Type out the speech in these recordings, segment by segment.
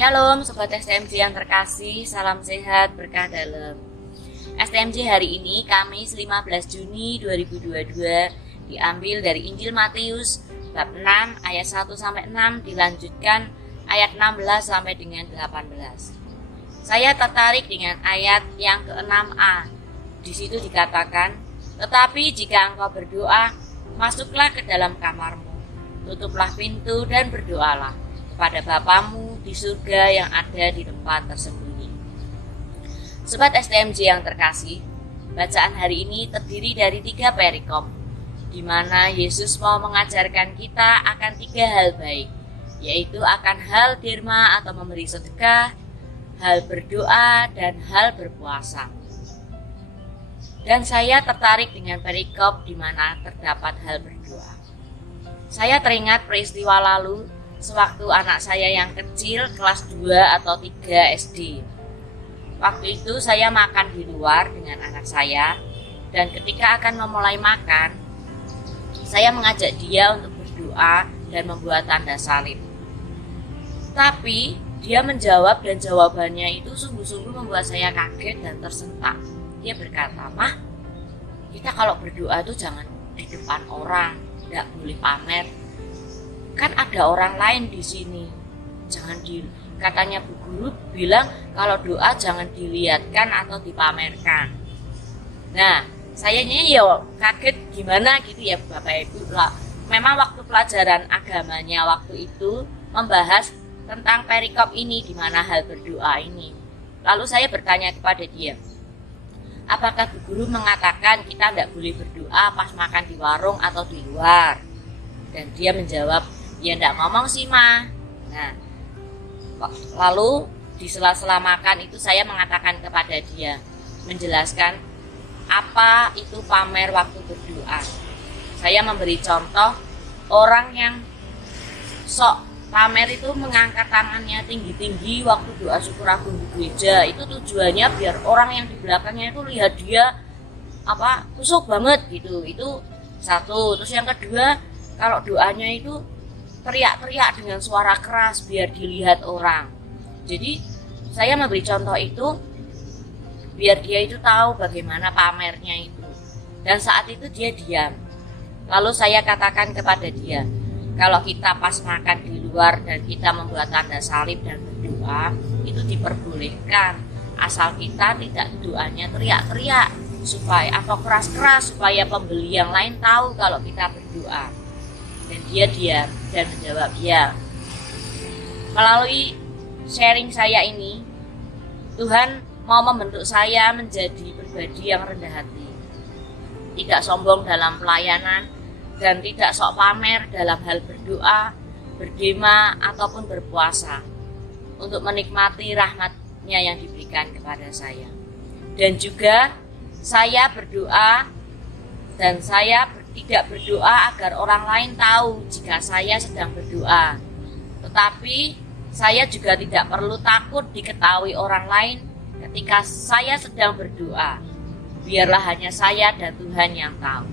Shalom Sobat STMJ yang terkasih, salam sehat, berkah dalam. STMJ hari ini Kamis 15 Juni 2022 diambil dari Injil Matius bab 6 ayat 1-6 dilanjutkan ayat 16 sampai dengan 18. Saya tertarik dengan ayat yang ke-6a. Di situ dikatakan, "Tetapi jika engkau berdoa, masuklah ke dalam kamarmu, tutuplah pintu dan berdoalah kepada Bapamu di surga yang ada di tempat tersembunyi." Sobat STMJ yang terkasih, bacaan hari ini terdiri dari 3 perikop, di mana Yesus mau mengajarkan kita akan 3 hal baik, yaitu akan hal derma atau memberi sedekah, hal berdoa, dan hal berpuasa. Dan saya tertarik dengan perikop di mana terdapat hal berdoa. Saya teringat peristiwa lalu sewaktu anak saya yang kecil kelas 2 atau 3 SD. Waktu itu saya makan di luar dengan anak saya, dan ketika akan memulai makan, saya mengajak dia untuk berdoa dan membuat tanda salib. Tapi dia menjawab, dan jawabannya itu sungguh-sungguh membuat saya kaget dan tersentak. Dia berkata, "Mah, kita kalau berdoa itu jangan di depan orang, tidak boleh pamer. Kan ada orang lain di sini. Katanya Bu Guru bilang kalau doa jangan dilihatkan atau dipamerkan." Nah, sayanya ya kaget gimana gitu ya Bapak Ibu. Memang waktu pelajaran agamanya waktu itu membahas tentang perikop ini, di mana hal berdoa ini. Lalu saya bertanya kepada dia, "Apakah Bu Guru mengatakan kita tidak boleh berdoa pas makan di warung atau di luar?" Dan dia menjawab, "Ya enggak ngomong sih, Ma." Nah, lalu di sela-sela makan itu saya mengatakan kepada dia, menjelaskan apa itu pamer waktu berdoa. Saya memberi contoh orang yang sok pamer itu mengangkat tangannya tinggi-tinggi waktu doa syukur agung di gereja. Itu tujuannya biar orang yang di belakangnya itu lihat dia kusuk banget gitu. Itu satu. Terus yang kedua, kalau doanya itu teriak-teriak dengan suara keras biar dilihat orang. Jadi saya memberi contoh itu biar dia itu tahu bagaimana pamernya itu. Dan saat itu dia diam. Lalu saya katakan kepada dia, kalau kita pas makan di luar dan kita membuat tanda salib dan berdoa, itu diperbolehkan, asal kita tidak doanya teriak-teriak atau keras-keras supaya pembeli yang lain tahu kalau kita berdoa. Dan dia diam dan menjawab ya. Melalui sharing saya ini, Tuhan mau membentuk saya menjadi pribadi yang rendah hati, tidak sombong dalam pelayanan, dan tidak sok pamer dalam hal berdoa, berdema, ataupun berpuasa, untuk menikmati rahmat-Nya yang diberikan kepada saya. Dan juga saya berdoa, dan saya tidak berdoa agar orang lain tahu jika saya sedang berdoa. Tetapi saya juga tidak perlu takut diketahui orang lain ketika saya sedang berdoa. Biarlah hanya saya dan Tuhan yang tahu.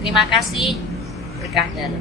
Terima kasih, berkah dalam.